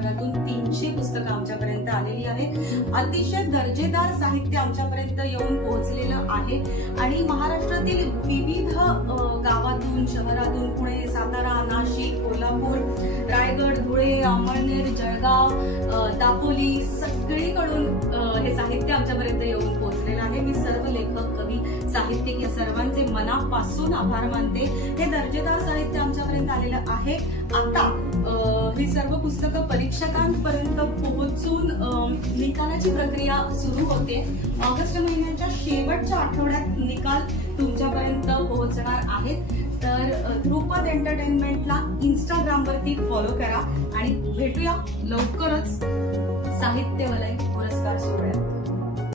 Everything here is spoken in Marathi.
देशभरातून 300 पुस्तकं आमच्यापर्यंत आलेली आहेत। अतिशय दर्जेदार साहित्य आमच्यापर्यंत येऊन पोहोचलेलं आहे आणि महाराष्ट्रातील विविध गावातून, शहरातून, पुणे, सातारा, नाशिक, कोल्हापूर, रायगड, धुळे, अमळनेर, जळगाव, दापोली सगळीकडून हे साहित्य आमच्यापर्यंत येऊन पोहोचलेलं आहे। मी सर्व लेखक, कवी, साहित्यिक या सर्वांचे मनापासून आभार मानते। हे दर्जेदार साहित्य आमच्यापर्यंत आलेलं आहे। आता ही सर्व पुस्तकं परीक्षकांपर्यंत पोहोचून निकालाची प्रक्रिया सुरू होते। ऑगस्ट महिन्याच्या शेवटच्या आठवड्यात निकाल तुमच्यापर्यंत पोहोचणार आहेत। तर ध्रुपद एंटरटेनमेंटला इंस्टाग्रामवरती फॉलो करा आणि भेटूया लवकरच साहित्यवलय